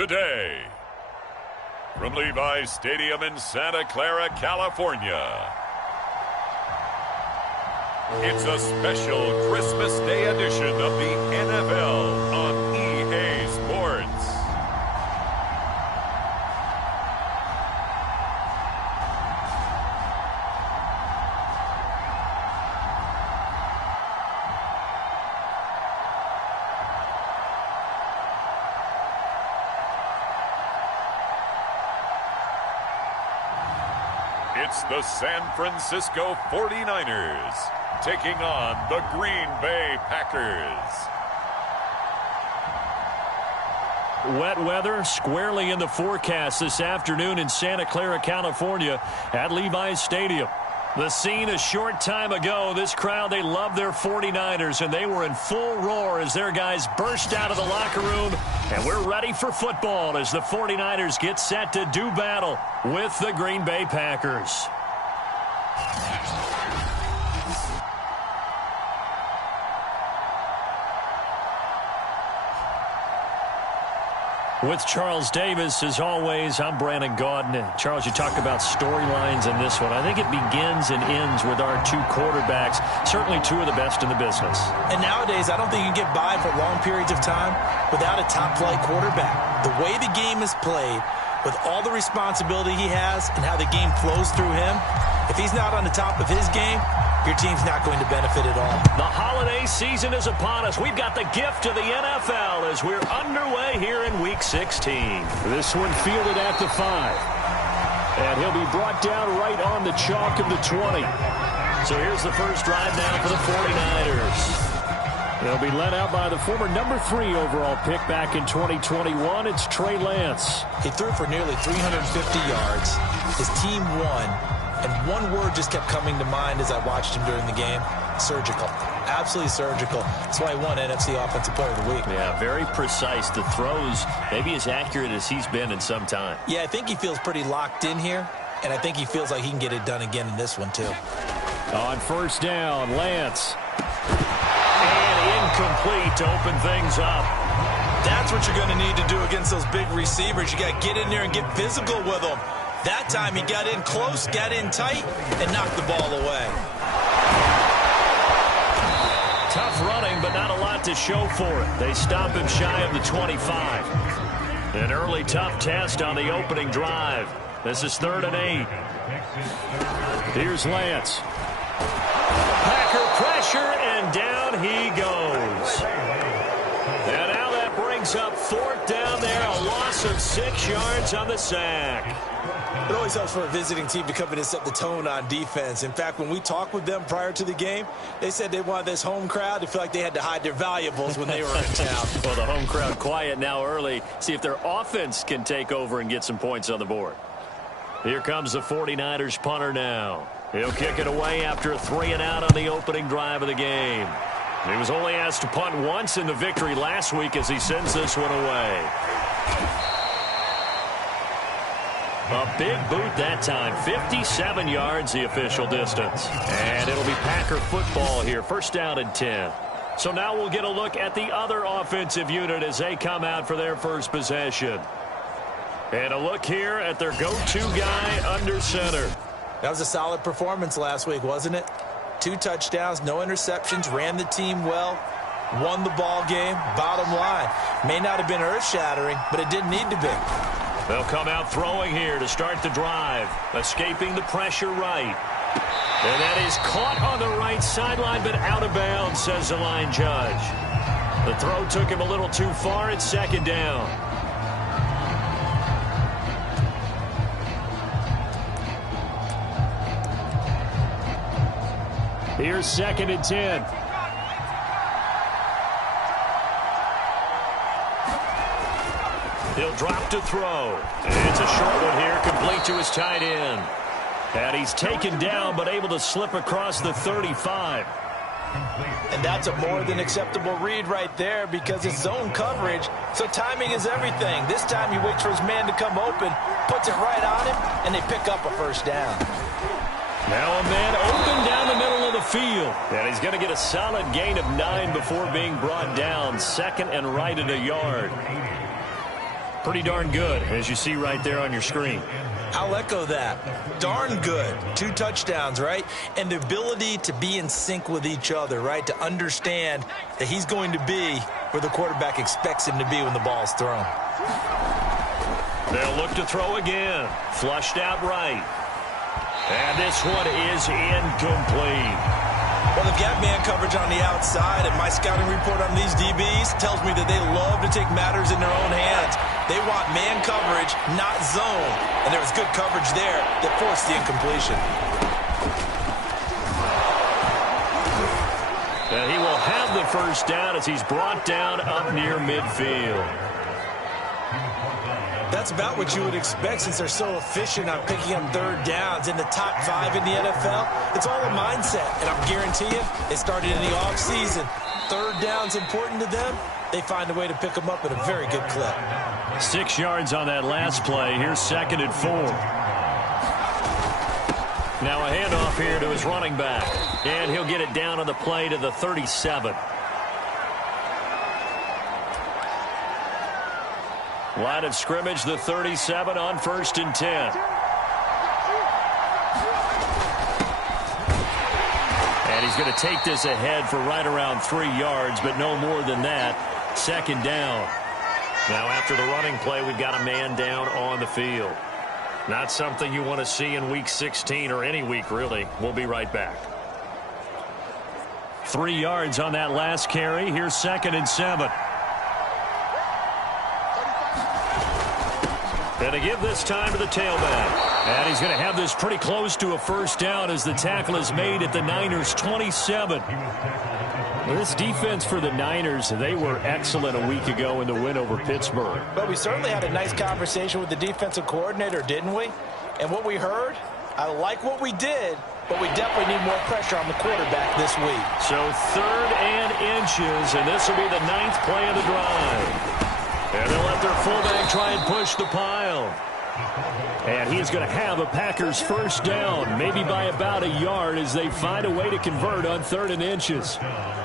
today. From Levi's Stadium in Santa Clara, California, it's a special Christmas Day edition of the NFL on EA Sports. It's the San Francisco 49ers taking on the Green Bay Packers. Wet weather squarely in the forecast this afternoon in Santa Clara, California at Levi's Stadium. The scene a short time ago, this crowd, they love their 49ers, and they were in full roar as their guys burst out of the locker room. And we're ready for football as the 49ers get set to do battle with the Green Bay Packers. With Charles Davis, as always, I'm Brandon Gaudin. Charles, you talk about storylines in this one. I think it begins and ends with our two quarterbacks, certainly two of the best in the business. And nowadays, I don't think you can get by for long periods of time without a top-flight quarterback. The way the game is played, with all the responsibility he has and how the game flows through him, if he's not on the top of his game, your team's not going to benefit at all. The holiday season is upon us. We've got the gift of the NFL as we're underway here in Week 16. This one fielded at the 5. And he'll be brought down right on the chalk of the 20. So here's the first drive now for the 49ers. They'll be led out by the former number 3 overall pick back in 2021. It's Trey Lance. He threw for nearly 350 yards. His team won. And one word just kept coming to mind as I watched him during the game: surgical. Absolutely surgical. That's why he won NFC Offensive Player of the Week. Yeah, very precise. The throws maybe as accurate as he's been in some time. Yeah, I think he feels pretty locked in here, and I think he feels like he can get it done again in this one, too. On first down, Lance. And incomplete to open things up. That's what you're going to need to do against those big receivers. You got to get in there and get physical with them. That time he got in close, got in tight, and knocked the ball away. Tough running, but not a lot to show for it. They stop him shy of the 25. An early tough test on the opening drive. This is 3rd and 8. Here's Lance. Packer pressure, and down he goes. And now that brings up 4th down there, a loss of 6 yards on the sack. It always helps for a visiting team to come in and set the tone on defense. In fact, when we talked with them prior to the game, they said they wanted this home crowd to feel like they had to hide their valuables when they were in town. Well, the home crowd quiet now early. See if their offense can take over and get some points on the board. Here comes the 49ers punter now. He'll kick it away after a 3-and-out on the opening drive of the game. He was only asked to punt once in the victory last week as he sends this one away. A big boot that time. 57 yards the official distance. And it'll be Packer football here. 1st down and 10. So now we'll get a look at the other offensive unit as they come out for their first possession. And a look here at their go-to guy under center. That was a solid performance last week, wasn't it? 2 touchdowns, no interceptions, ran the team well, won the ball game. Bottom line, may not have been earth-shattering, but it didn't need to be. They'll come out throwing here to start the drive, escaping the pressure right. And that is caught on the right sideline, but out of bounds, says the line judge. The throw took him a little too far. It's 2nd down. Here's 2nd and 10. He'll drop to throw. It's a short one here, complete to his tight end. And he's taken down, but able to slip across the 35. And that's a more than acceptable read right there because it's zone coverage, so timing is everything. This time he waits for his man to come open, puts it right on him, and they pick up a 1st down. Now a man open down the middle of the field. And he's going to get a solid gain of 9 before being brought down. 2nd and right at a yard. Pretty darn good, as you see right there on your screen. I'll echo that. Darn good. 2 touchdowns, right? And the ability to be in sync with each other, right? To understand that he's going to be where the quarterback expects him to be when the ball's thrown. They'll look to throw again. Flushed out right. And this one is incomplete. Well, they've got man coverage on the outside, and my scouting report on these DBs tells me that they love to take matters in their own hands. They want man coverage, not zone. And there was good coverage there that forced the incompletion. And he will have the first down as he's brought down up near midfield. That's about what you would expect since they're so efficient on picking up 3rd downs in the top 5 in the NFL. It's all a mindset, and I guarantee you, it started in the offseason. 3rd down's important to them. They find a way to pick them up at a very good clip. 6 yards on that last play. Here's 2nd and 4. Now a handoff here to his running back, and he'll get it down on the play to the 37. Line of scrimmage, the 37 on 1st and 10. And he's going to take this ahead for right around 3 yards, but no more than that. 2nd down. Now after the running play, we've got a man down on the field. Not something you want to see in Week 16 or any week, really. We'll be right back. 3 yards on that last carry. Here's 2nd and 7. And to give this time to the tailback. And he's going to have this pretty close to a first down as the tackle is made at the Niners' 27. This defense for the Niners, they were excellent a week ago in the win over Pittsburgh. But we certainly had a nice conversation with the defensive coordinator, didn't we? And what we heard, I like what we did, but we definitely need more pressure on the quarterback this week. So 3rd and inches, and this will be the 9th play of the drive. And they'll let their fullback try and push the pile. And he's going to have a Packers first down, maybe by about a yard as they find a way to convert on 3rd and inches.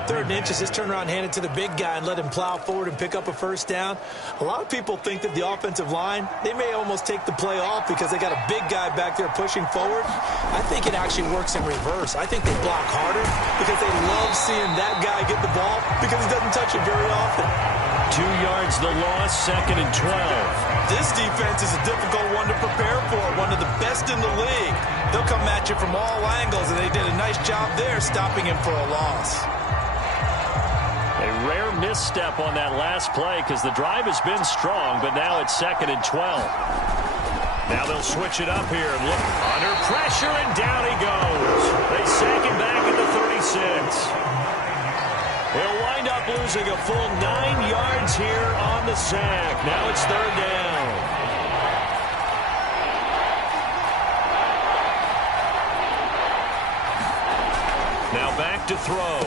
3rd and inches, just turn around, hand it to the big guy and let him plow forward and pick up a first down. A lot of people think that the offensive line, they may almost take the play off because they got a big guy back there pushing forward. I think it actually works in reverse. I think they block harder because they love seeing that guy get the ball because he doesn't touch it very often. 2 yards the loss, 2nd and 12. This defense is a difficult one to prepare for, one of the best in the league. They'll come at you from all angles, and they did a nice job there stopping him for a loss. A rare misstep on that last play because the drive has been strong, but now it's 2nd and 12. Now they'll switch it up here and look under pressure, and down he goes. They sack him back at the 36. He'll wind up losing a full 9 yards here on the sack. Now it's 3rd down. Now back to throw.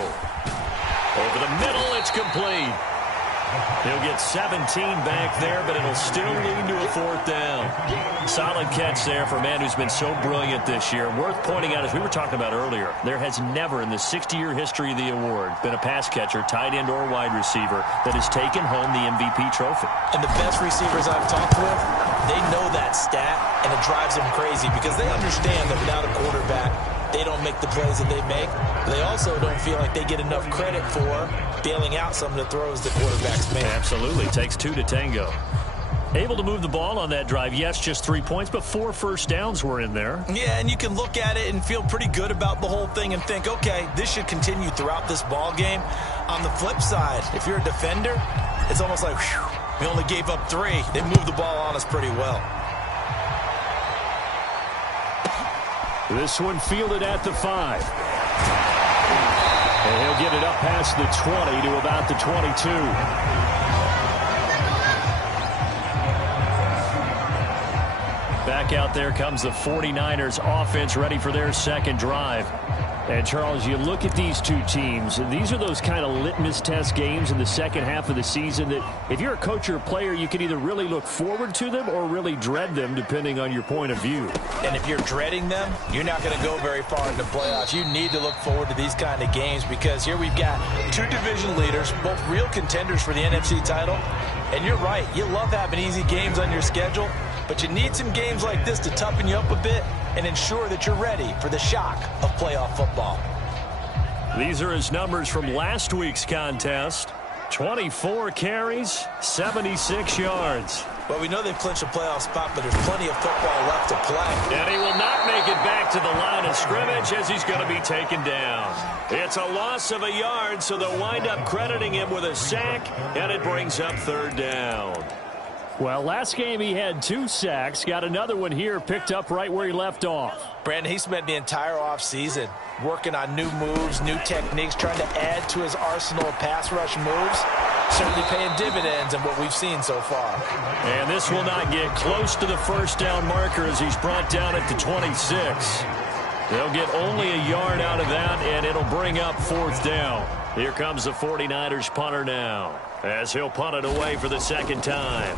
Over the middle, it's complete. He'll get 17 back there, but it'll still lead to a 4th down. Solid catch there for a man who's been so brilliant this year. Worth pointing out, as we were talking about earlier, there has never in the 60-year history of the award been a pass catcher, tight end, or wide receiver that has taken home the MVP trophy. And the best receivers I've talked with, they know that stat, and it drives them crazy because they understand that without a quarterback, they don't make the plays that they make. They also don't feel like they get enough credit for bailing out some of the throws the quarterbacks make. Absolutely. Takes 2 to tango. Able to move the ball on that drive. Yes, just 3 points, but 4 first downs were in there. Yeah, and you can look at it and feel pretty good about the whole thing and think, okay, this should continue throughout this ball game. On the flip side, if you're a defender, it's almost like, whew, we only gave up 3. They moved the ball on us pretty well. This one fielded at the 5. And he'll get it up past the 20 to about the 22. Back out there comes the 49ers offense ready for their 2nd drive. And, Charles, you look at these two teams, and these are those kind of litmus test games in the second half of the season that if you're a coach or a player, you can either really look forward to them or really dread them, depending on your point of view. And if you're dreading them, you're not going to go very far in the playoffs. You need to look forward to these kind of games because here we've got 2 division leaders, both real contenders for the NFC title, And you're right. You love having easy games on your schedule, but you need some games like this to toughen you up a bit and ensure that you're ready for the shock of playoff football. These are his numbers from last week's contest. 24 carries, 76 yards. Well, we know they've clinched a playoff spot, but there's plenty of football left to play. And he will not make it back to the line of scrimmage as he's going to be taken down. It's a loss of a yard, so they'll wind up crediting him with a sack, and it brings up third down. Well, last game he had 2 sacks. Got another one here, picked up right where he left off. Brandon, he spent the entire offseason working on new moves, new techniques, trying to add to his arsenal of pass rush moves. Certainly paying dividends in what we've seen so far. And this will not get close to the first down marker as he's brought down at the 26. They'll get only a yard out of that, and it'll bring up fourth down. Here comes the 49ers punter now, as he'll punt it away for the second time.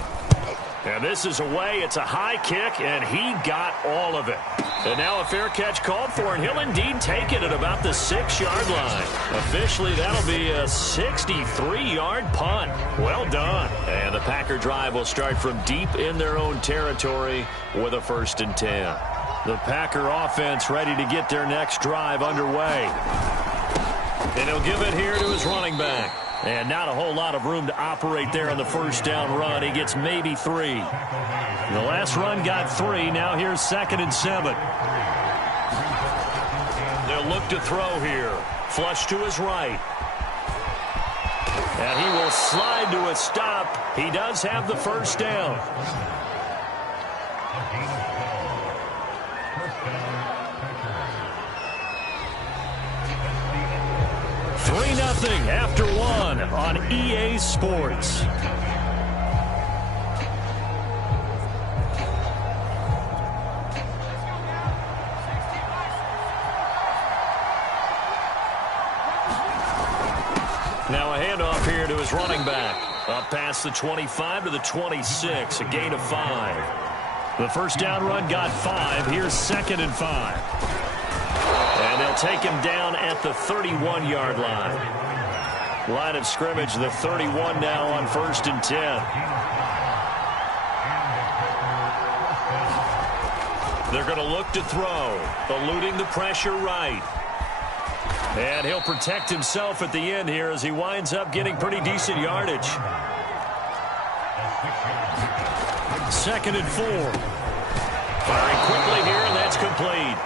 And this is away. It's a high kick, and he got all of it. And now a fair catch called for, and he'll indeed take it at about the 6-yard line. Officially, that'll be a 63-yard punt. Well done. And the Packer drive will start from deep in their own territory with a 1st and 10. The Packer offense ready to get their next drive underway. And he'll give it here to his running back. And not a whole lot of room to operate there on the first down run. He gets maybe 3. The last run got 3. Now here's 2nd and 7. They'll look to throw here. Flush to his right. And he will slide to a stop. He does have the first down. 3-0 after 1 on EA Sports. Now a handoff here to his running back. Up past the 25 to the 26, a gain of 5. The first down run got 5. Here's 2nd and 5. And they'll take him down at the 31-yard line. Line of scrimmage, the 31 now on 1st and 10. They're going to look to throw, eluding the pressure right. And he'll protect himself at the end here as he winds up getting pretty decent yardage. 2nd and 4. Firing quickly here, and that's complete.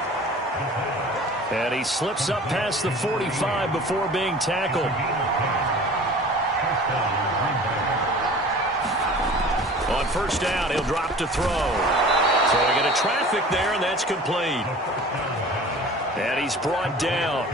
And he slips up past the 45 before being tackled. On first down, he'll drop to throw. Throwing into traffic there, and that's complete. And he's brought down.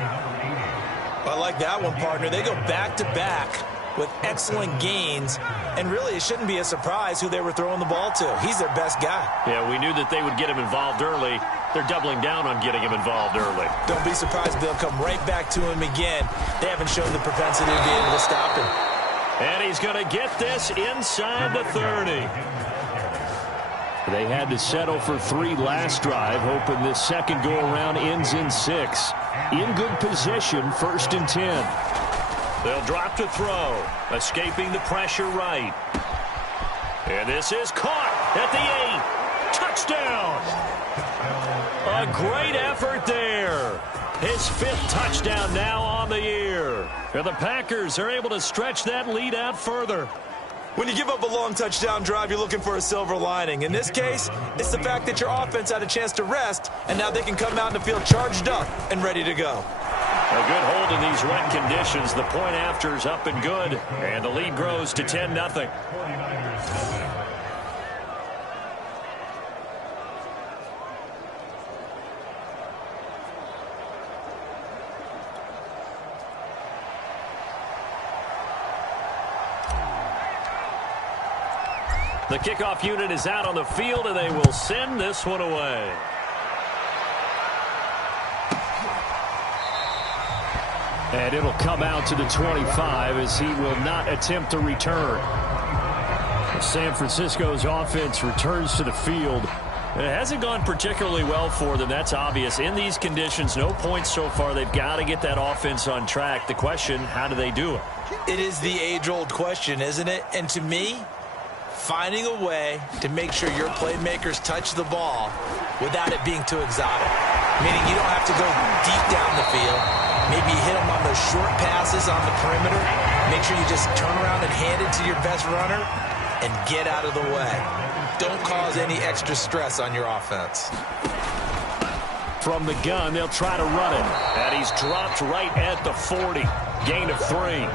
I like that one, partner. They go back-to-back with excellent gains, and really it shouldn't be a surprise who they were throwing the ball to. He's their best guy. Yeah, we knew that they would get him involved early. They're doubling down on getting him involved early. Don't be surprised they'll come right back to him again. They haven't shown the propensity to be able to stop him. And he's going to get this inside the 30. They had to settle for 3 last drive, hoping this second go-around ends in 6. In good position, 1st and 10. They'll drop to throw, escaping the pressure right. And this is caught at the 8. Touchdown! A great effort there. His 5th touchdown now on the year. And the Packers are able to stretch that lead out further. When you give up a long touchdown drive, you're looking for a silver lining. In this case, it's the fact that your offense had a chance to rest, and now they can come out in the field charged up and ready to go. A good hold in these wet conditions. The point after is up and good, and the lead grows to 10-0. The kickoff unit is out on the field, and they will send this one away. And it'll come out to the 25 as he will not attempt to return. San Francisco's offense returns to the field. It hasn't gone particularly well for them. That's obvious. In these conditions, no points so far. They've got to get that offense on track. The question, how do they do it? It is the age-old question, isn't it? And to me, finding a way to make sure your playmakers touch the ball without it being too exotic. Meaning you don't have to go deep down the field. Maybe you hit them on those short passes on the perimeter. Make sure you just turn around and hand it to your best runner and get out of the way. Don't cause any extra stress on your offense. From the gun, they'll try to run it. And he's dropped right at the 40. Gain of 3.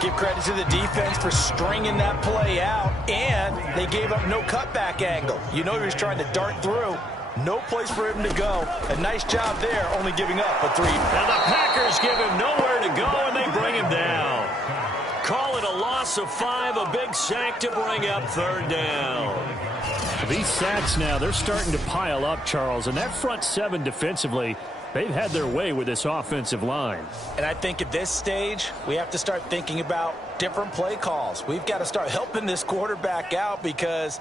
Give credit to the defense for stringing that play out, and they gave up no cutback angle. You know he was trying to dart through. No place for him to go. A nice job there, only giving up a 3. Now the Packers give him nowhere to go, and they bring him down. Call it a loss of 5, a big sack to bring up 3rd down. These sacks now, they're starting to pile up, Charles, and that front 7 defensively, they've had their way with this offensive line. And I think at this stage, we have to start thinking about different play calls. We've got to start helping this quarterback out because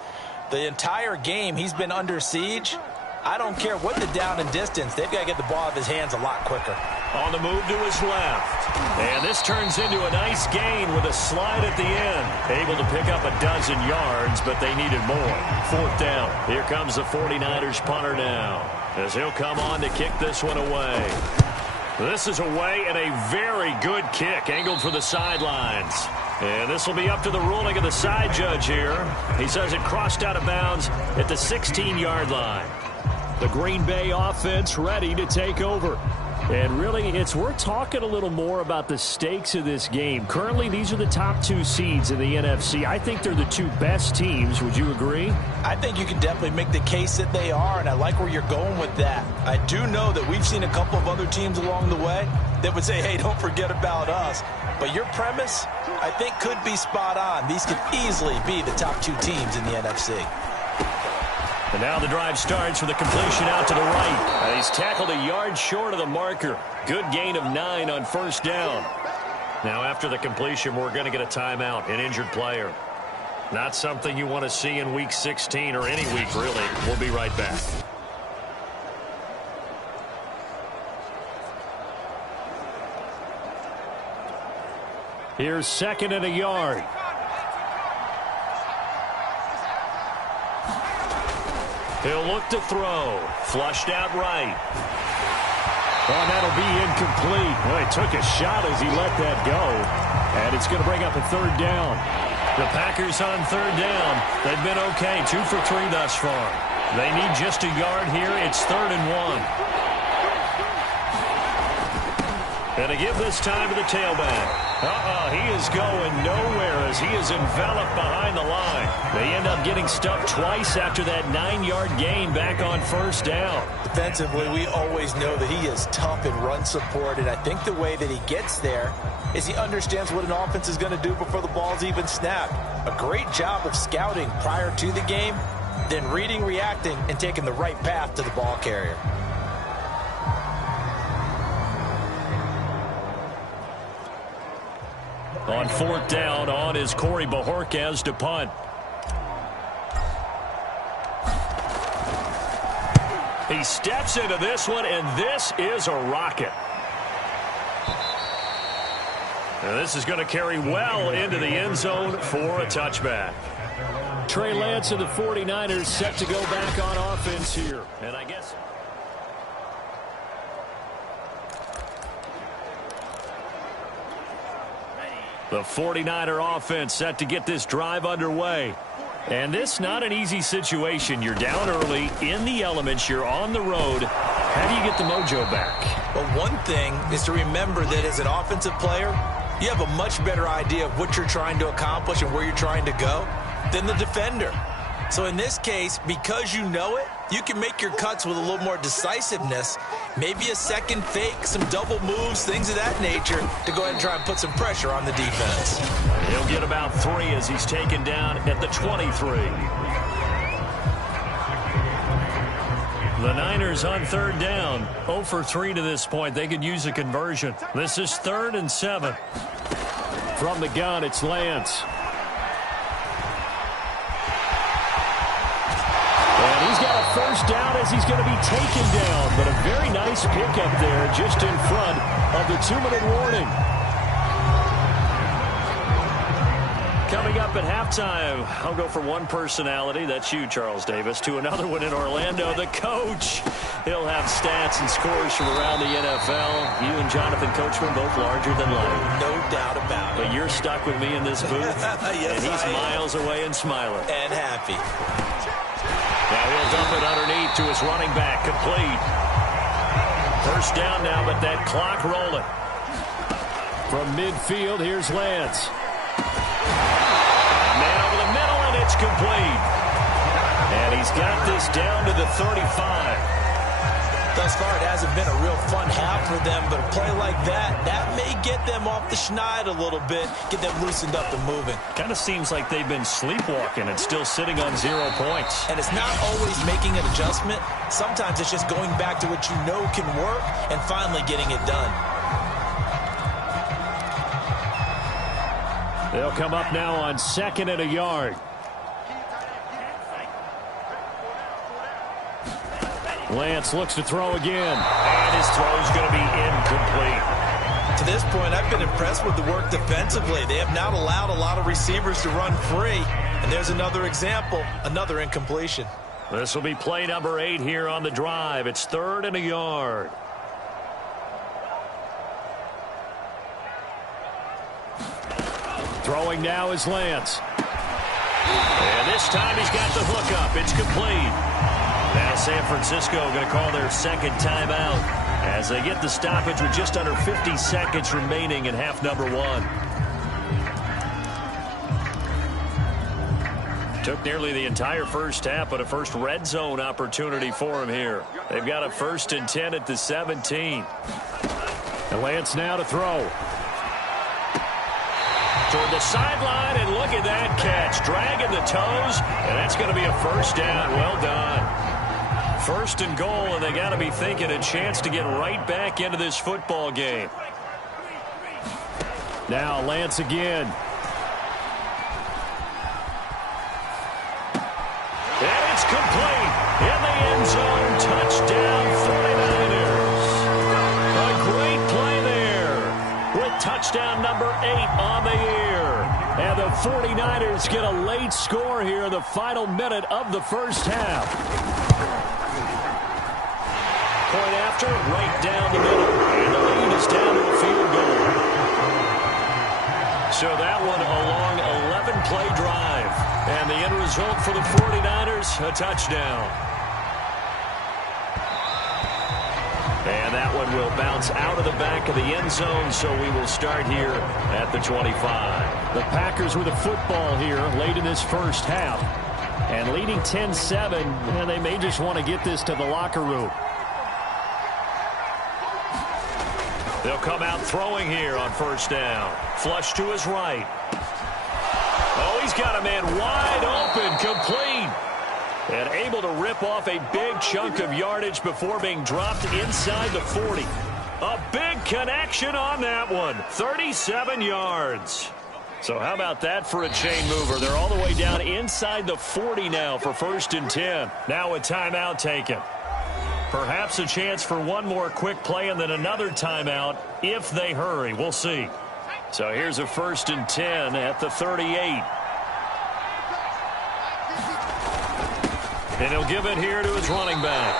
the entire game he's been under siege. I don't care what the down and distance. They've got to get the ball out of his hands a lot quicker. On the move to his left. And this turns into a nice gain with a slide at the end. Able to pick up a dozen yards, but they needed more. 4th down. Here comes the 49ers punter now, as he'll come on to kick this one away. This is away, and a very good kick, angled for the sidelines. And this will be up to the ruling of the side judge here. He says it crossed out of bounds at the 16-yard line. The Green Bay offense ready to take over. And really, it's worth talking a little more about the stakes of this game. Currently, these are the top 2 seeds in the NFC. I think they're the 2 best teams. Would you agree? I think you can definitely make the case that they are, and I like where you're going with that. I do know that we've seen a couple of other teams along the way that would say, hey, don't forget about us. But your premise, I think, could be spot on. These could easily be the top 2 teams in the NFC. And now the drive starts with a completion out to the right. And he's tackled a yard short of the marker. Good gain of 9 on 1st down. Now after the completion, we're going to get a timeout, an injured player. Not something you want to see in Week 16 or any week, really. We'll be right back. Here's 2nd and a yard. He'll look to throw. Flushed out right. Oh, that'll be incomplete. Well, he took a shot as he let that go. And it's going to bring up a 3rd down. The Packers on 3rd down. They've been okay. 2 for 3 thus far. They need just a yard here. It's 3rd and 1. And to give this time to the tailback. He is going nowhere as he is enveloped behind the line. They end up getting stuffed twice after that 9-yard gain back on 1st down. Defensively, we always know that he is tough in run support, and I think the way that he gets there is he understands what an offense is going to do before the ball's even snapped. A great job of scouting prior to the game, then reading, reacting, and taking the right path to the ball carrier. On 4th down, on is Corey Bajorquez to punt. He steps into this one, and this is a rocket. And this is going to carry well into the end zone for a touchback. Trey Lance and the 49ers set to go back on offense here. And I guess... the 49er offense set to get this drive underway. And this not an easy situation. You're down early, in the elements, you're on the road. How do you get the mojo back? Well, one thing is to remember that as an offensive player, you have a much better idea of what you're trying to accomplish and where you're trying to go than the defender. So in this case, because you know it, you can make your cuts with a little more decisiveness, maybe a second fake, some double moves, things of that nature, to go ahead and try and put some pressure on the defense. He'll get about 3 as he's taken down at the 23. The Niners on 3rd down, 0 for 3 to this point. They could use a conversion. This is 3rd and 7. From the gun, it's Lance. And he's got a 1st down as he's going to be taken down. But a very nice pickup there just in front of the 2-minute warning. Coming up at halftime. I'll go from one personality, that's you, Charles Davis, to another one in Orlando, the coach. He'll have stats and scores from around the NFL. You and Jonathan Coachman both larger than life. No doubt about it. But you're stuck with me in this booth, yes, and he's miles away and smiling. And happy. Now he'll dump it underneath to his running back, complete. First down now, but that clock rolling. From midfield, here's Lance. Man over the middle, and it's complete. And he's got this down to the 35. Thus far, it hasn't been a real fun half for them, but a play like that may get them off the schneid a little bit, get them loosened up and moving. Kind of seems like they've been sleepwalking and still sitting on 0 points. And it's not always making an adjustment. Sometimes it's just going back to what you know can work and finally getting it done. They'll come up now on 2nd and a yard. Lance looks to throw again. And his throw's going to be incomplete. To this point, I've been impressed with the work defensively. They have not allowed a lot of receivers to run free. And there's another example, another incompletion. This will be play number 8 here on the drive. It's 3rd and a yard. Throwing now is Lance. And this time he's got the hook up. It's complete. Now San Francisco going to call their second timeout as they get the stoppage with just under 50 seconds remaining in half number 1. Took nearly the entire first half, but a first red zone opportunity for him here. They've got a 1st and 10 at the 17. And Lance now to throw. Toward the sideline, and look at that catch. Dragging the toes, and that's going to be a first down. Well done. 1st and goal, and they got to be thinking a chance to get right back into this football game. Now Lance again. And it's complete. In the end zone, touchdown 49ers. A great play there with touchdown number 8 on the year. And the 49ers get a late score here in the final minute of the first half. Point after, right down the middle. And the lead is down to a field goal. So that one a long 11-play drive. And the end result for the 49ers, a touchdown. And that one will bounce out of the back of the end zone, so we will start here at the 25. The Packers with the football here late in this first half. And leading 10-7, and they may just want to get this to the locker room. They'll come out throwing here on first down. Flush to his right. Oh, he's got a man wide open, complete. And able to rip off a big chunk of yardage before being dropped inside the 40. A big connection on that one. 37 yards. So how about that for a chain mover? They're all the way down inside the 40 now for 1st and 10. Now a timeout taken. Perhaps a chance for one more quick play and then another timeout if they hurry. We'll see. So here's a 1st and 10 at the 38. And he'll give it here to his running back.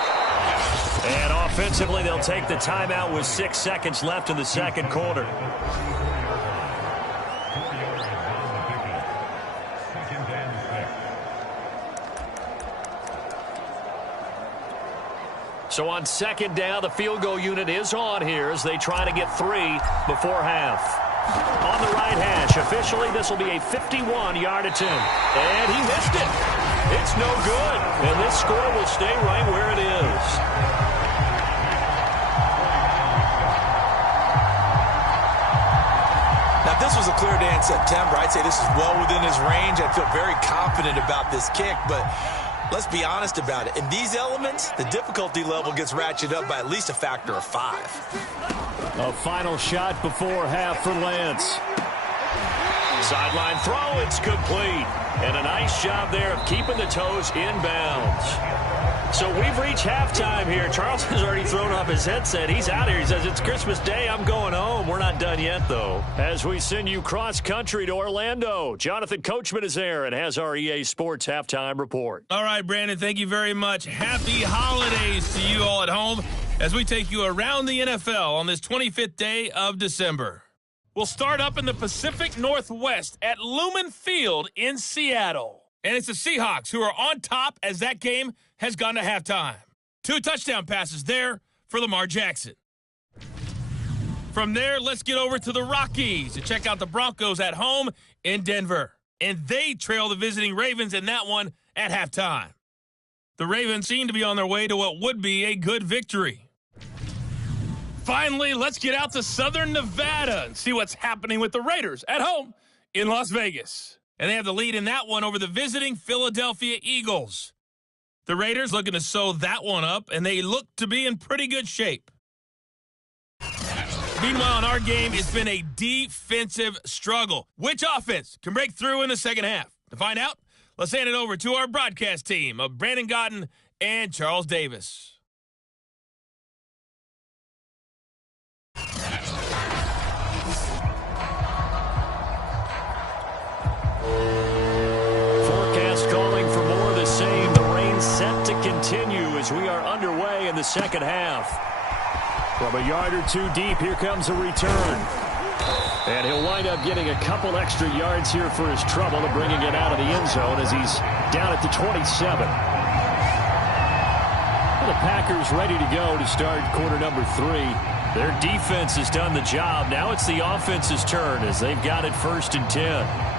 And offensively, they'll take the timeout with 6 seconds left in the second quarter. So on second down, the field goal unit is on here as they try to get 3 before half. On the right hash, officially, this will be a 51-yard attempt. And he missed it. It's no good. And this score will stay right where it is. Now, if this was a clear day in September, I'd say this is well within his range. I'd feel very confident about this kick, but let's be honest about it. In these elements, the difficulty level gets ratcheted up by at least a factor of 5. A final shot before half for Lance. Sideline throw, it's complete. And a nice job there of keeping the toes in bounds. So we've reached halftime here. Charles has already thrown off his headset. He's out here. He says, it's Christmas Day. I'm going home. We're not done yet, though. As we send you cross-country to Orlando, Jonathan Coachman is there and has our EA Sports halftime report. All right, Brandon, thank you very much. Happy holidays to you all at home as we take you around the NFL on this 25th day of December. We'll start up in the Pacific Northwest at Lumen Field in Seattle. And it's the Seahawks who are on top as that game has gone to halftime. 2 touchdown passes there for Lamar Jackson. From there, let's get over to the Rockies to check out the Broncos at home in Denver. And they trail the visiting Ravens in that one at halftime. The Ravens seem to be on their way to what would be a good victory. Finally, let's get out to Southern Nevada and see what's happening with the Raiders at home in Las Vegas. And they have the lead in that one over the visiting Philadelphia Eagles. The Raiders looking to sew that one up, and they look to be in pretty good shape. Meanwhile, in our game, it's been a defensive struggle. Which offense can break through in the second half? To find out, let's hand it over to our broadcast team of Brandon Godden and Charles Davis. Forecast calling for more of the same. The rain set to continue as we are underway in the second half. From a yard or two deep, here comes a return. And he'll wind up getting a couple extra yards here for his trouble and bringing it out of the end zone as he's down at the 27. The Packers ready to go to start quarter number 3. Their defense has done the job. Now it's the offense's turn as they've got it 1st and 10.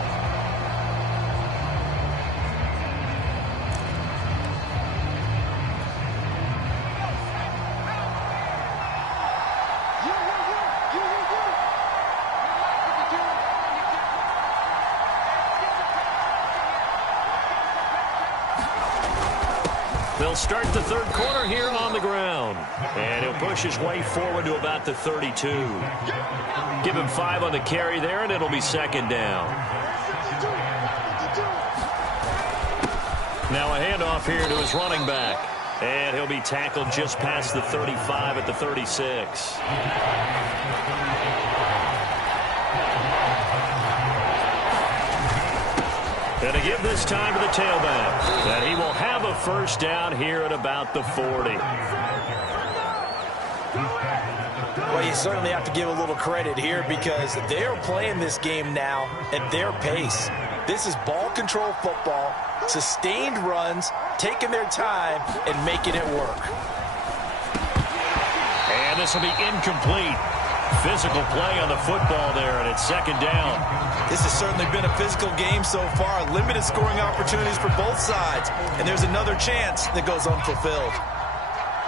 They'll start the third quarter here on the ground. And he'll push his way forward to about the 32. Give him 5 on the carry there, and it'll be 2nd down. Now a handoff here to his running back. And he'll be tackled just past the 35 at the 36. And to give this time to the tailback, that he will have a 1st down here at about the 40. Well, you certainly have to give a little credit here because they are playing this game now at their pace. This is ball control football, sustained runs, taking their time, and making it work. And this will be incomplete. Physical play on the football there, and it's 2nd down. This has certainly been a physical game so far. Limited scoring opportunities for both sides. And there's another chance that goes unfulfilled.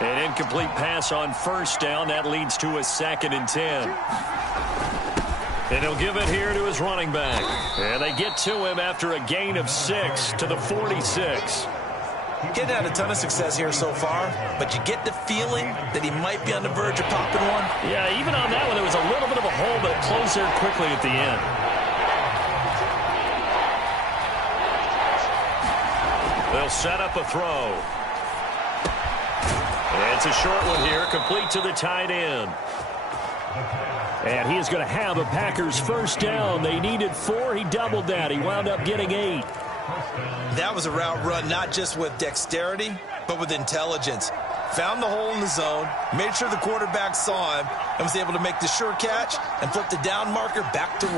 An incomplete pass on 1st down. That leads to a 2nd and 10. And he'll give it here to his running back. And they get to him after a gain of 6 to the 46. Getting had a ton of success here so far, but you get the feeling that he might be on the verge of popping one. Yeah, even on that one, there was a little bit of a hole, but it closed there quickly at the end. They'll set up a throw. And it's a short one here, complete to the tight end. And he is going to have a Packers 1st down. They needed 4. He doubled that. He wound up getting 8. That was a route run not just with dexterity, but with intelligence. Found the hole in the zone, made sure the quarterback saw him, and was able to make the sure catch and flip the down marker back to 1.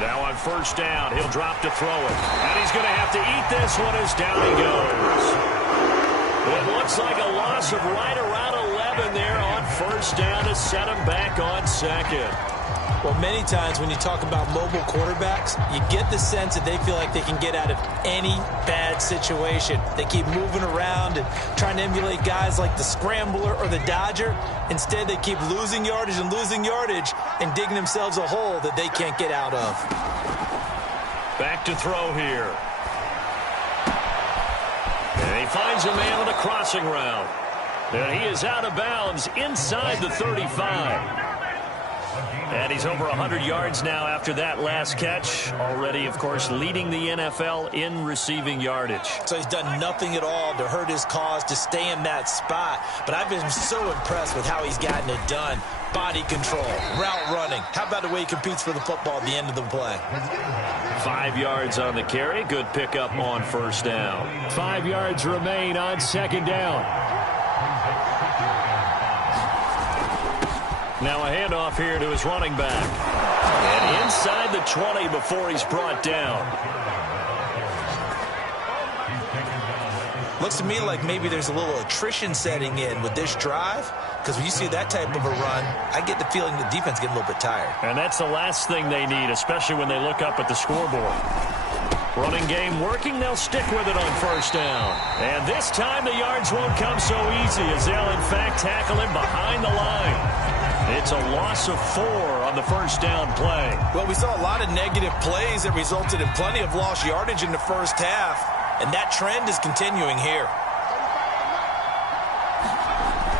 Now on 1st down, he'll drop to throw it. And he's going to have to eat this one as down he goes. It looks like a loss of right around 11 there on 1st down to set him back on 2nd. Well, many times when you talk about mobile quarterbacks, you get the sense that they feel like they can get out of any bad situation. They keep moving around and trying to emulate guys like the Scrambler or the Dodger. Instead, they keep losing yardage and digging themselves a hole that they can't get out of. Back to throw here. And he finds a man on a crossing route. And he is out of bounds inside the 35. And he's over 100 yards now after that last catch. Already, of course, leading the NFL in receiving yardage. So he's done nothing at all to hurt his cause, to stay in that spot. But I've been so impressed with how he's gotten it done. Body control, route running. How about the way he competes for the football at the end of the play? 5 yards on the carry. Good pickup on first down. 5 yards remain on second down. Now a handoff here to his running back. And inside the 20 before he's brought down. Looks to me like maybe there's a little attrition setting in with this drive, because when you see that type of a run, I get the feeling the defense getting a little bit tired. And that's the last thing they need, especially when they look up at the scoreboard. Running game working, they'll stick with it on first down. And this time the yards won't come so easy, as they'll in fact tackle him behind the line. It's a loss of 4 on the first down play. Well, we saw a lot of negative plays that resulted in plenty of lost yardage in the first half, and that trend is continuing here.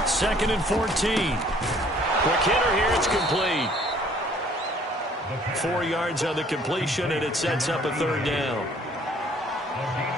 2nd and 14. Quick hitter here, it's complete. 4 yards on the completion, and it sets up a third down.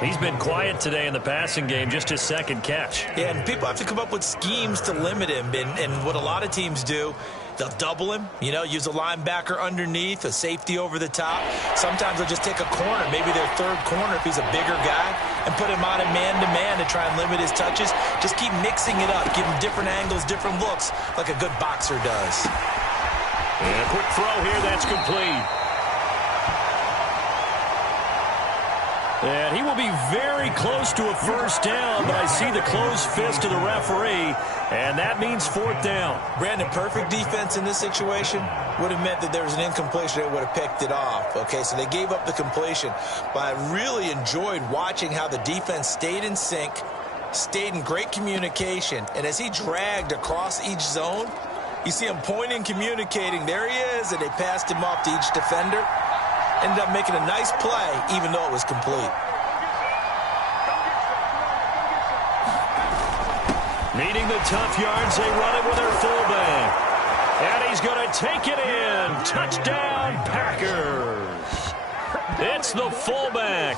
He's been quiet today in the passing game, just his second catch. Yeah, and people have to come up with schemes to limit him, and what a lot of teams do, they'll double him, use a linebacker underneath, a safety over the top. Sometimes they'll just take a corner, maybe their third corner if he's a bigger guy, and put him on a man-to-man to try and limit his touches. Just keep mixing it up, give him different angles, different looks, like a good boxer does. And a quick throw here, that's complete. And he will be very close to a first down, but I see the closed fist of the referee, and that means fourth down. Brandon, perfect defense in this situation would have meant that there was an incompletion that would have picked it off. Okay, so they gave up the completion, but I really enjoyed watching how the defense stayed in sync, stayed in great communication, and as he dragged across each zone, you see him pointing, communicating. There he is, and they passed him off to each defender. Ended up making a nice play, even though it was complete. Needing the tough yards, they run it with their fullback. And he's going to take it in. Touchdown, Packers. It's the fullback,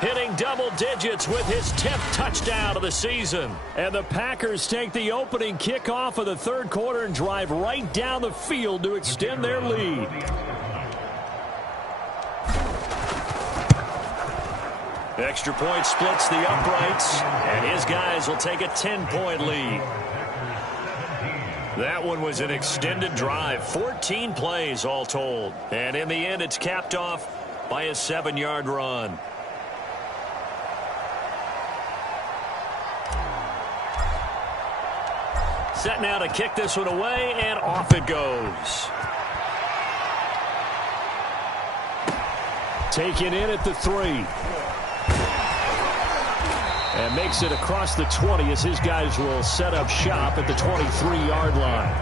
hitting double digits with his 10th touchdown of the season. And the Packers take the opening kickoff of the third quarter and drive right down the field to extend their lead. Extra point splits the uprights, and his guys will take a 10-point lead. That one was an extended drive, 14 plays all told. And in the end, it's capped off by a 7-yard run. Set now to kick this one away, and off it goes. Taken in at the 3. And makes it across the 20 as his guys will set up shop at the 23-yard line.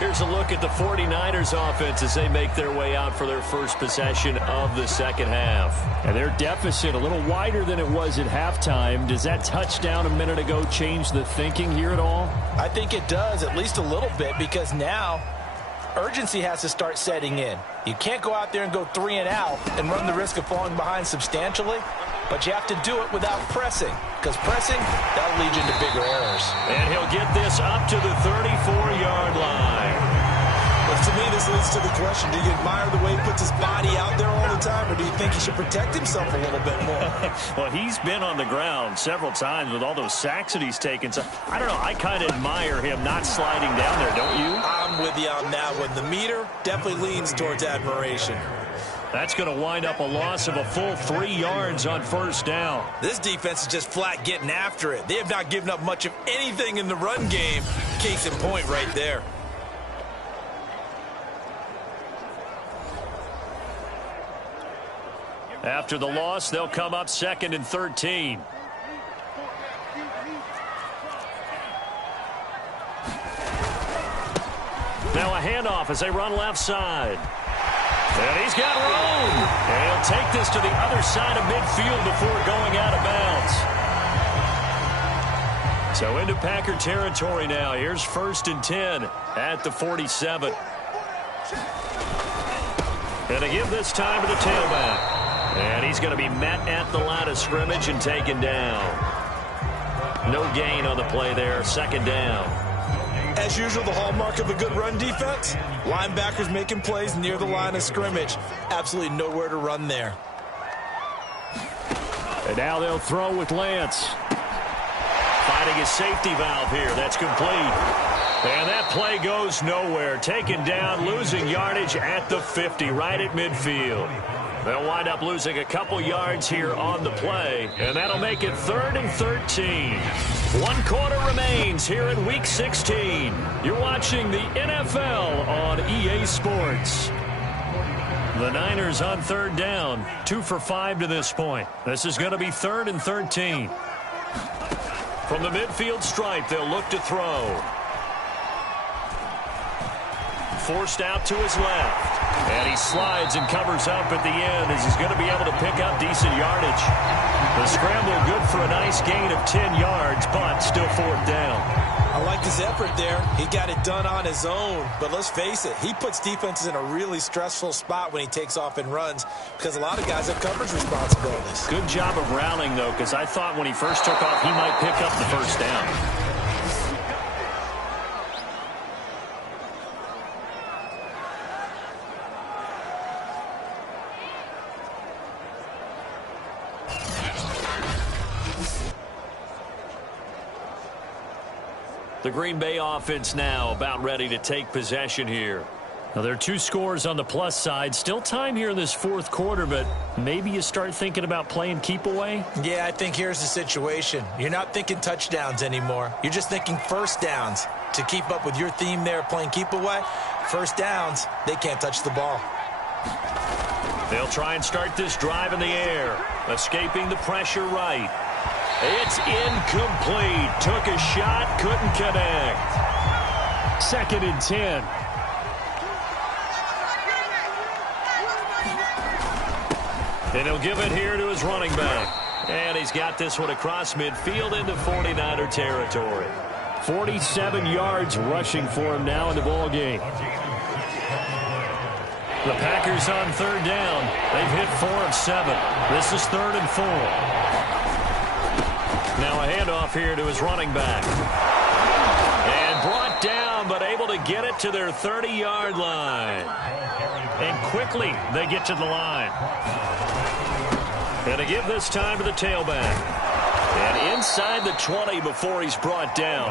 Here's a look at the 49ers offense as they make their way out for their first possession of the second half. And their deficit a little wider than it was at halftime. Does that touchdown a minute ago change the thinking here at all? I think it does, at least a little bit, because now urgency has to start setting in. You can't go out there and go 3 and out and run the risk of falling behind substantially, but you have to do it without pressing, because pressing, that'll lead you into bigger errors. And he'll get this up to the 34-yard line. But to me, this leads to the question, do you admire the way he puts his body out there all the time, or do you think he should protect himself a little bit more? Well, he's been on the ground several times with all those sacks that he's taken. So, I don't know, I kind of admire him not sliding down there, don't you? I'm with you on that one. The meter definitely leans towards admiration. That's going to wind up a loss of a full 3 yards on first down. This defense is just flat getting after it. They have not given up much of anything in the run game. Case in point right there. After the loss, they'll come up 2nd and 13. Now a handoff as they run left side. And he's got room. And he'll take this to the other side of midfield before going out of bounds. So into Packer territory now. Here's 1st and 10 at the 47. And they give this time to the tailback. And he's going to be met at the line of scrimmage and taken down. No gain on the play there. 2nd down. As usual, the hallmark of a good run defense, linebackers making plays near the line of scrimmage. Absolutely nowhere to run there. And now they'll throw with Lance. Finding his safety valve here. That's complete. And that play goes nowhere. Taken down, losing yardage at the 50, right at midfield. They'll wind up losing a couple yards here on the play, and that'll make it 3rd and 13. 1 quarter remains here in Week 16. You're watching the NFL on EA Sports. The Niners on 3rd down, 2 for 5 to this point. This is going to be 3rd and 13. From the midfield stripe, they'll look to throw. Forced out to his left. And he slides and covers up at the end as he's going to be able to pick up decent yardage. The scramble good for a nice gain of 10 yards, but still 4th down. I like his effort there. He got it done on his own. But let's face it, he puts defenses in a really stressful spot when he takes off and runs because a lot of guys have coverage responsibilities. Good job of rallying, though, because I thought when he first took off, he might pick up the 1st down. The Green Bay offense now about ready to take possession here. Now, there are 2 scores on the plus side. Still time here in this 4th quarter, but maybe you start thinking about playing keep away? Yeah, I think here's the situation. You're not thinking touchdowns anymore. You're just thinking 1st downs. To keep up with your theme there, playing keep away, 1st downs, they can't touch the ball. They'll try and start this drive in the air. Escaping the pressure right. It's incomplete. Took a shot, couldn't connect. 2nd and 10. And he'll give it here to his running back. And he's got this one across midfield into 49er territory. 47 yards rushing for him now in the ball game. The Packers on 3rd down. They've hit 4 of 7. This is 3rd and 4. Now a handoff here to his running back. And brought down, but able to get it to their 30-yard line. And quickly they get to the line. And to give this time to the tailback. And inside the 20 before he's brought down.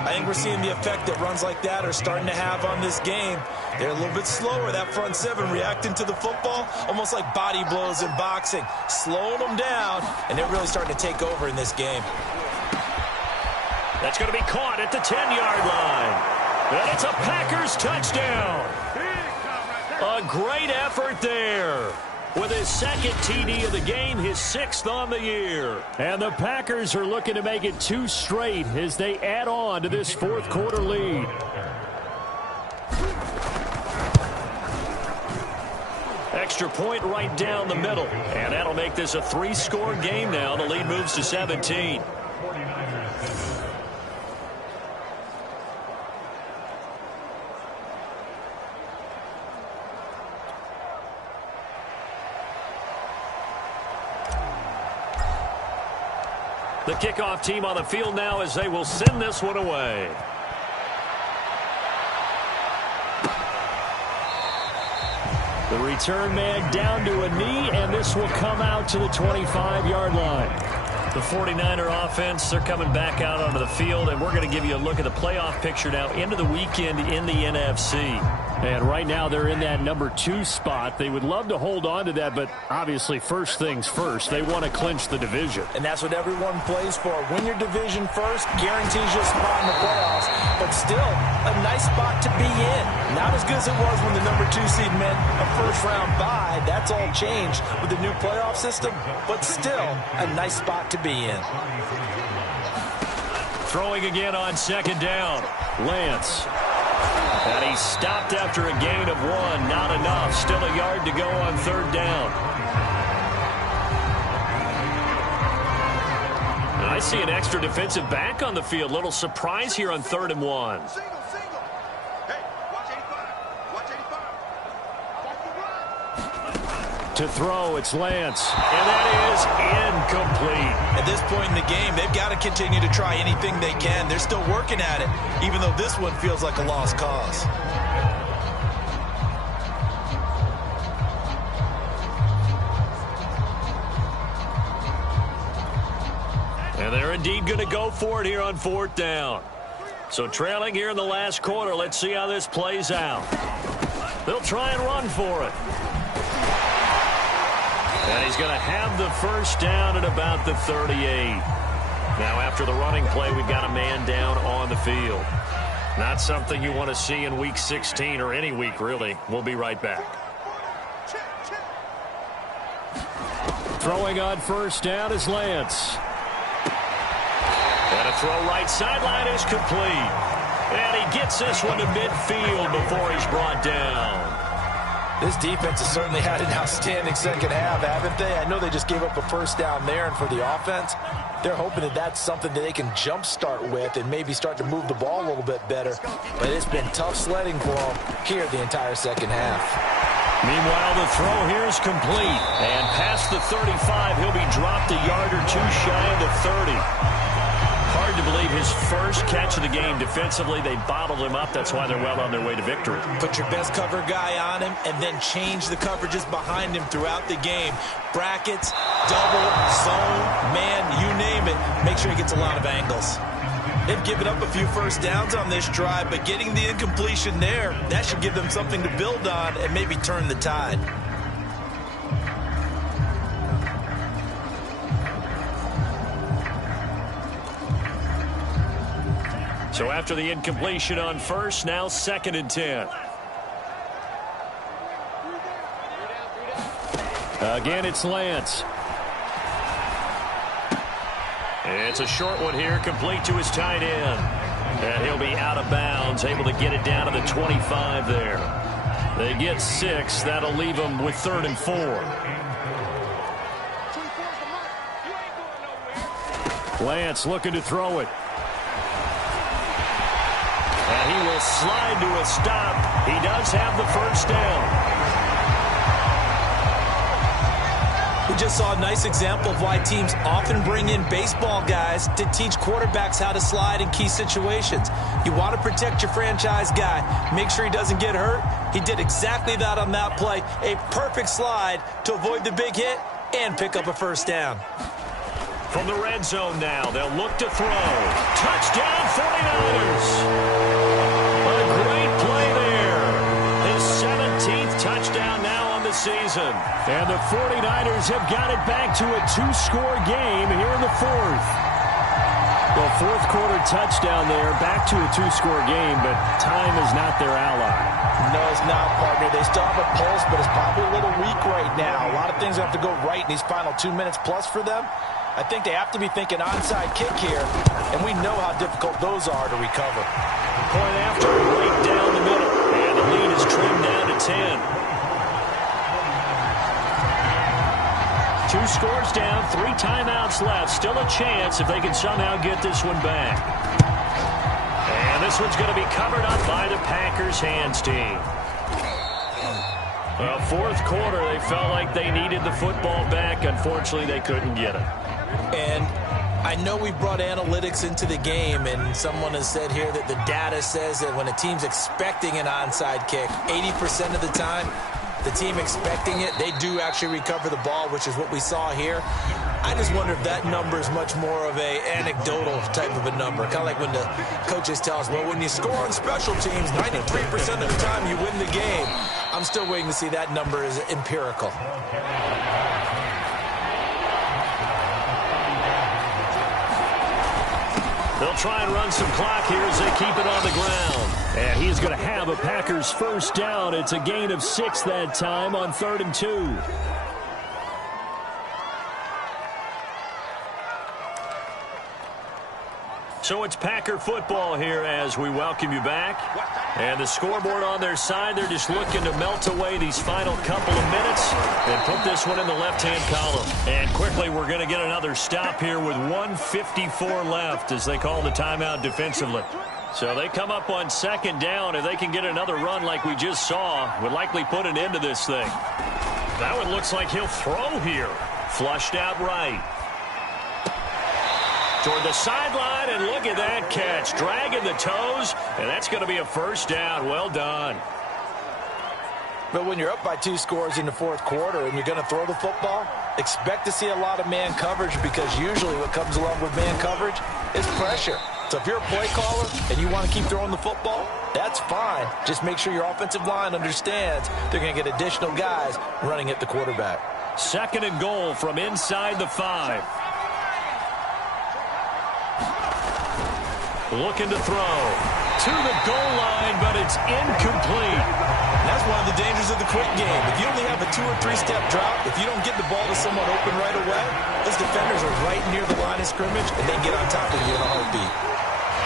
I think we're seeing the effect that runs like that are starting to have on this game. They're a little bit slower, that front 7, reacting to the football, almost like body blows in boxing, slowing them down, and they're really starting to take over in this game. That's going to be caught at the 10-yard line. And it's a Packers touchdown. A great effort there. With his 2nd TD of the game, his 6th on the year. And the Packers are looking to make it 2 straight as they add on to this 4th quarter lead. Extra point right down the middle. And that'll make this a 3-score game now. The lead moves to 17. The kickoff team on the field now as they will send this one away. The return man down to a knee, and this will come out to the 25-yard line. The 49er offense, they're coming back out onto the field, and we're going to give you a look at the playoff picture now into the weekend in the NFC. And right now they're in that number 2 spot. They would love to hold on to that, but obviously first things first. They want to clinch the division. And that's what everyone plays for. Win your division first, guarantees you a spot in the playoffs, but still a nice spot to be in. Not as good as it was when the number 2 seed meant a first-round bye. That's all changed with the new playoff system, but still a nice spot to be in. Throwing again on 2nd down. Lance. And he stopped after a gain of 1. Not enough. Still a yard to go on 3rd down. I see an extra defensive back on the field. Little surprise here on 3rd and 1. To throw, it's Lance. And that is incomplete. At this point in the game, they've got to continue to try anything they can. They're still working at it, even though this one feels like a lost cause. And they're indeed going to go for it here on 4th down. So trailing here in the last quarter, let's see how this plays out. They'll try and run for it. And he's going to have the first down at about the 38. Now, after the running play, we've got a man down on the field. Not something you want to see in Week 16 or any week, really. We'll be right back. Throwing on 1st down is Lance. And a throw right sideline is complete. And he gets this one to midfield before he's brought down. This defense has certainly had an outstanding second half, haven't they? I know they just gave up a first down there, and for the offense, they're hoping that that's something that they can jumpstart with and maybe start to move the ball a little bit better. But it's been tough sledding for them here the entire second half. Meanwhile, the throw here is complete. And past the 35, he'll be dropped a yard or two shy of the 30. Hard to believe his first catch of the game defensively. They bottled him up. That's why they're well on their way to victory. Put your best cover guy on him and then change the coverages behind him throughout the game. Brackets, double, zone, man, you name it. Make sure he gets a lot of angles. They've given up a few first downs on this drive, but getting the incompletion there, that should give them something to build on and maybe turn the tide. So after the incompletion on 1st, now 2nd and 10. Again, it's Lance. It's a short one here, complete to his tight end. And he'll be out of bounds, able to get it down to the 25 there. They get 6. That'll leave them with 3rd and 4. Lance looking to throw it. And he will slide to a stop. He does have the first down. We just saw a nice example of why teams often bring in baseball guys to teach quarterbacks how to slide in key situations. You want to protect your franchise guy. Make sure he doesn't get hurt. He did exactly that on that play. A perfect slide to avoid the big hit and pick up a first down. From the red zone now, they'll look to throw. Touchdown, 49ers. A great play there. His 17th touchdown now on the season. And the 49ers have got it back to a 2-score game here in the 4th. Well, 4th quarter touchdown there, back to a 2-score game, but time is not their ally. No, it's not, partner. They still have a pulse, but it's probably a little weak right now. A lot of things have to go right in these final 2 minutes plus for them. I think they have to be thinking onside kick here, and we know how difficult those are to recover. Point after, right down the middle, and the lead is trimmed down to 10. 2 scores down, 3 timeouts left. Still a chance if they can somehow get this one back. And this one's going to be covered up by the Packers hands team. Well, 4th quarter, they felt like they needed the football back. Unfortunately, they couldn't get it. And I know we brought analytics into the game, and someone has said here that the data says that when a team's expecting an onside kick, 80% of the time, the team expecting it, they do actually recover the ball, which is what we saw here. I just wonder if that number is much more of a anecdotal type of a number. Kind of like when the coaches tell us, well, when you score on special teams, 93% of the time you win the game. I'm still waiting to see that number is empirical. They'll try and run some clock here as they keep it on the ground. And he's going to have a Packers first down. It's a gain of 6 that time on 3rd and 2. So it's Packer football here as we welcome you back. And the scoreboard on their side, they're just looking to melt away these final couple of minutes and put this one in the left-hand column. And quickly, we're going to get another stop here with 1:54 left as they call the timeout defensively. So they come up on second down. If they can get another run like we just saw, would likely put an end to this thing. That one looks like he'll throw here. Flushed out right. Toward the sideline, and look at that catch. Dragging the toes, and that's going to be a first down. Well done. But when you're up by 2 scores in the fourth quarter and you're going to throw the football, expect to see a lot of man coverage, because usually what comes along with man coverage is pressure. So if you're a play caller and you want to keep throwing the football, that's fine. Just make sure your offensive line understands they're going to get additional guys running at the quarterback. 2nd and goal from inside the 5. Looking to throw to the goal line, but it's incomplete. That's one of the dangers of the quick game. If you only have a 2- or 3-step drop, if you don't get the ball to someone open right away, those defenders are right near the line of scrimmage, and they get on top of you in a heartbeat.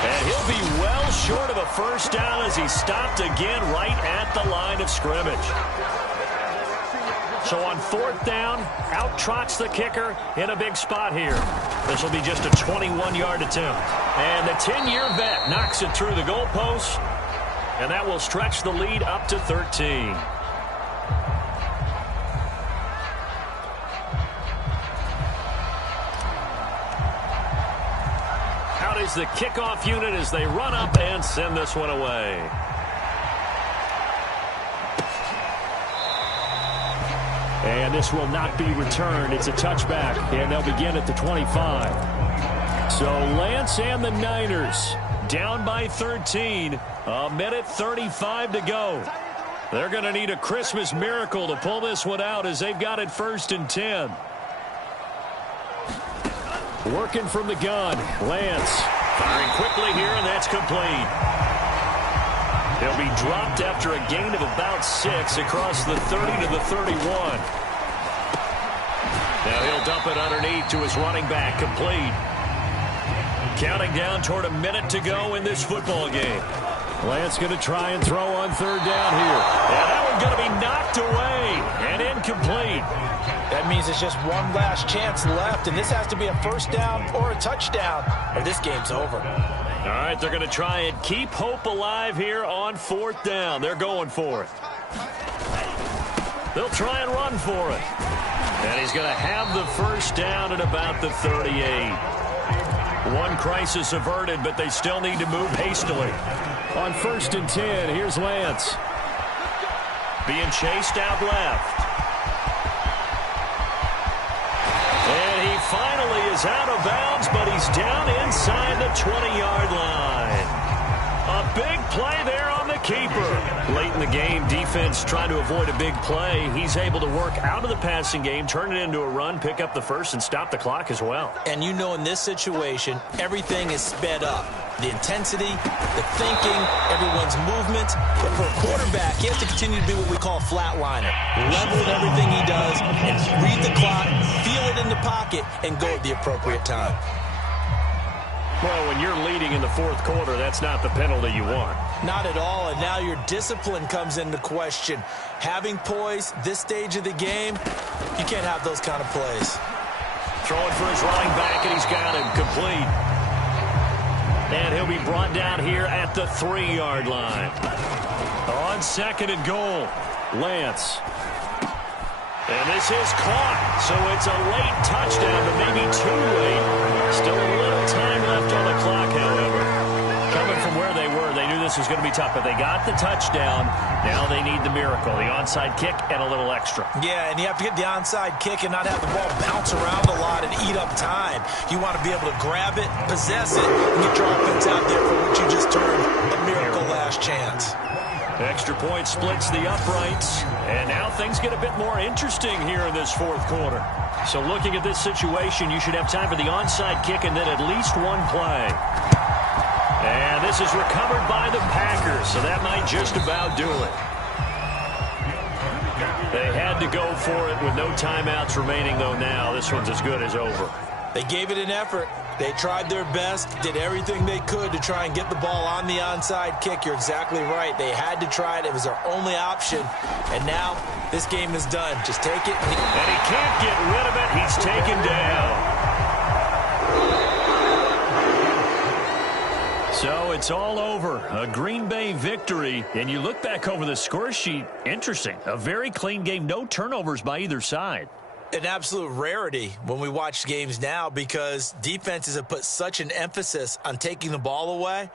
And he'll be well short of a first down as he stopped again right at the line of scrimmage. So on 4th down, out trots the kicker in a big spot here. This will be just a 21-yard attempt. And the 10-year vet knocks it through the goalpost, and that will stretch the lead up to 13. Out is the kickoff unit as they run up and send this one away. And this will not be returned. It's a touchback, and they'll begin at the 25. So Lance and the Niners down by 13. 1:35 to go. They're going to need a Christmas miracle to pull this one out as they've got it 1st and 10. Working from the gun, Lance. Firing quickly here, and that's complete. He'll be dropped after a gain of about 6 across the 30 to the 31. Now he'll dump it underneath to his running back, complete. Counting down toward a minute to go in this football game. Lance going to try and throw on 3rd down here. And that one's going to be knocked away and incomplete. That means it's just one last chance left, and this has to be a first down or a touchdown, or this game's over. All right, they're going to try and keep hope alive here on 4th down. They're going for it. They'll try and run for it. And he's going to have the first down at about the 38. One crisis averted, but they still need to move hastily. On 1st and 10, here's Lance. Being chased out left. And he finally is out of bounds, but he's down inside the 20-yard line. A big play there on the keeper. Late in the game, defense trying to avoid a big play. He's able to work out of the passing game, turn it into a run, pick up the first, and stop the clock as well. And you know in this situation, everything is sped up. The intensity, the thinking, everyone's movement. But for a quarterback, he has to continue to be what we call a flatliner. Level in everything he does and read the clock, feel it in the pocket, and go at the appropriate time. Well, when you're leading in the 4th quarter, that's not the penalty you want. Not at all, and now your discipline comes into question. Having poise this stage of the game, you can't have those kind of plays. Throwing for his running back, and he's got him complete. And he'll be brought down here at the 3-yard line. On 2nd and goal, Lance. And this is caught, so it's a late touchdown, but maybe too late. Still a little time left on the clock, however. Coming from where they were, they knew this was going to be tough, but they got the touchdown. Now they need the miracle, the onside kick and a little extra. Yeah, and you have to get the onside kick and not have the ball bounce around a lot and eat up time. You want to be able to grab it, possess it, and get your offense out there for what you just termed a miracle last chance. Extra point splits the uprights, and now things get a bit more interesting here in this 4th quarter. So looking at this situation, you should have time for the onside kick and then at least one play. And this is recovered by the Packers, so that might just about do it. They had to go for it with no timeouts remaining, though now. This one's as good as over. They gave it an effort. They tried their best, did everything they could to try and get the ball on the onside kick. You're exactly right. They had to try it. It was their only option. And now this game is done. Just take it. And he can't get rid of it. He's taken down. So it's all over. A Green Bay victory. And you look back over the score sheet. Interesting. A very clean game. No turnovers by either side. An absolute rarity when we watch games now because defenses have put such an emphasis on taking the ball away.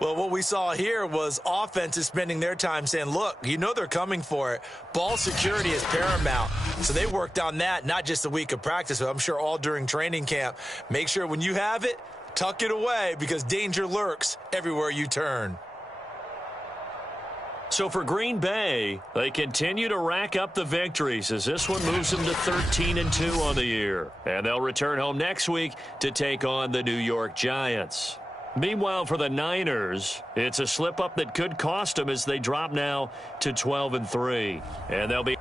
Well, what we saw here was offenses spending their time saying, look, you know they're coming for it. Ball security is paramount. So they worked on that, not just a week of practice, but I'm sure all during training camp. Make sure when you have it, tuck it away because danger lurks everywhere you turn. So for Green Bay, they continue to rack up the victories as this one moves them to 13-2 on the year. And they'll return home next week to take on the New York Giants. Meanwhile, for the Niners, it's a slip-up that could cost them as they drop now to 12-3. And they'll be